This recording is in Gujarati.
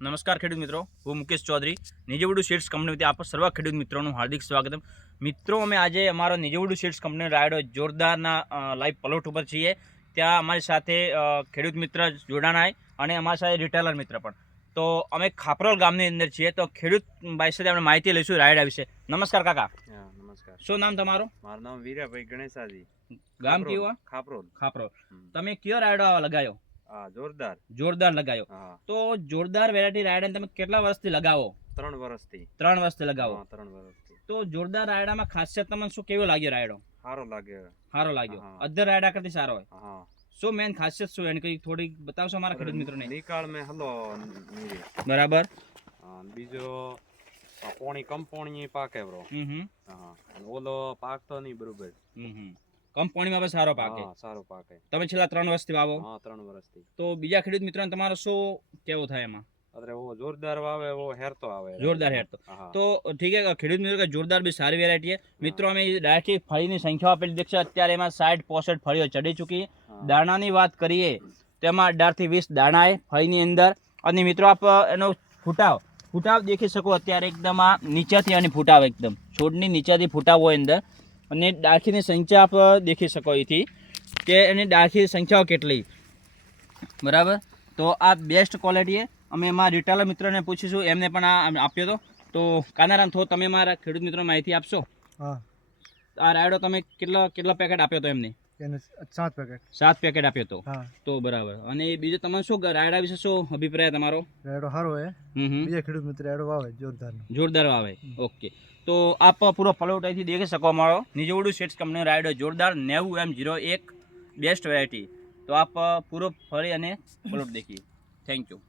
નમસ્કાર ખેડૂત મિત્રો, હું મુકેશ ચૌધરી નિજવડુ સીડ્સ કંપની વતી આપ સર્વ ખેડૂત મિત્રોનું હાર્દિક સ્વાગતમ। મિત્રો, અમે આજે અમારો નિજવડુ સીડ્સ કંપની રાયડો જોરદારના લાઈવ પ્લોટ ઉપર છીએ। ત્યાં અમારી સાથે ખેડૂત મિત્ર જોડાણાય અને અમારી સાથે રિટેલર મિત્ર પણ। તો અમે ખાપરોલ ગામની અંદર છીએ, તો ખેડૂત ભાઈ સાથે આપણે માહિતી લઈશું રાયડા વિશે। નમસ્કાર કાકા। નમસ્કાર। શું નામ તમારું? મારું નામ વીરાભાઈ ગણેશાજી। ગામ કયું? ખાપરોલ। ખાપરોલ। તમે કયો રાયડો લગાયો? જોરદાર જોરદાર લગાયો। તો જોરદાર વેરાયટી રાયડા તમે કેટલા વર્ષથી લગાવો? 3 વર્ષથી। 3 વર્ષથી લગાવો? 3 વર્ષથી। તો જોરદાર રાયડામાં ખાસિયત તમને શું કેવો લાગ્યો રાયડો? સારો લાગ્યો। અધર રાયડા કરતી સારો હોય? શું મેન ખાસિયત શું એની કઈ થોડી બતાવશો અમારા ખેડૂત મિત્રોને? નિકાળ મે હલો બરાબર। બીજો પોણી કંપોણી પાકે બ્રો। ઓલો પાકતો નહીં બરોબર। કંપનીમાં બસ સારો પાકે? સારો પાકે। તમે છેલ્લા 3 વર્ષથી વાવો? 3 વર્ષથી। તો બીજા ખેડૂત મિત્રોને તમારો શું કેવું થાય એમાં? અરે वो जोरदार वावे वो हेरतो आवे जोरदार हेरतो। तो ठीक है खेडूत मित्रों का जोरदार भी सारी वेरायटी है। मित्रों में डायरेक्टली फळीनी संख्या आपેલી દેખશો અત્યારે એમાં 60 65 ફળીઓ ચડી ચૂકી છે। દાણાની વાત કરીએ તેમાં 18 થી 20 દાણા છે ફળીની અંદર। અને મિત્રો આપ એનો ફૂટાવ દેખી શકો અત્યારે એકદમ આ નીચેથી અને ફૂટાવ એકદમ છોડની નીચેથી ફૂટાવ હોય અંદર। અને ડાળખીની સંખ્યા આપ દેખી શકો અહીંથી કે એની ડાળખીની સંખ્યાઓ કેટલી બરાબર। તો આ બેસ્ટ ક્વોલિટી છે। અમે અમારા રિટેલર મિત્રોને પૂછીશું, એમને પણ આ આપ્યો હતો। તો કાનારામ થો તમે મારા ખેડૂત મિત્રોને માહિતી આપશો? આ રાયડો તમે કેટલા પેકેટ આપ્યો હતો એમને? 7 પેકેટ આપ્યો હતો। તો બરાબર। અને બીજું તમે શું રાયડા વિશે શું અભિપ્રાય તમારો? રાયડો સારો હે। બીજા ખેડૂત મિત્ર રાયડો વાવે જોરદાર વાવે। ઓકે, તો આપ પૂરો પ્લોટ અહીંથી દેખી શકો અમારો નિજવડુ સીડ્સ કંપની રાયડો જોરદાર 90M01 બેસ્ટ વેરાયટી। તો આપ પૂરો ફરી અને પ્લોટ દેખીએ। Thank you.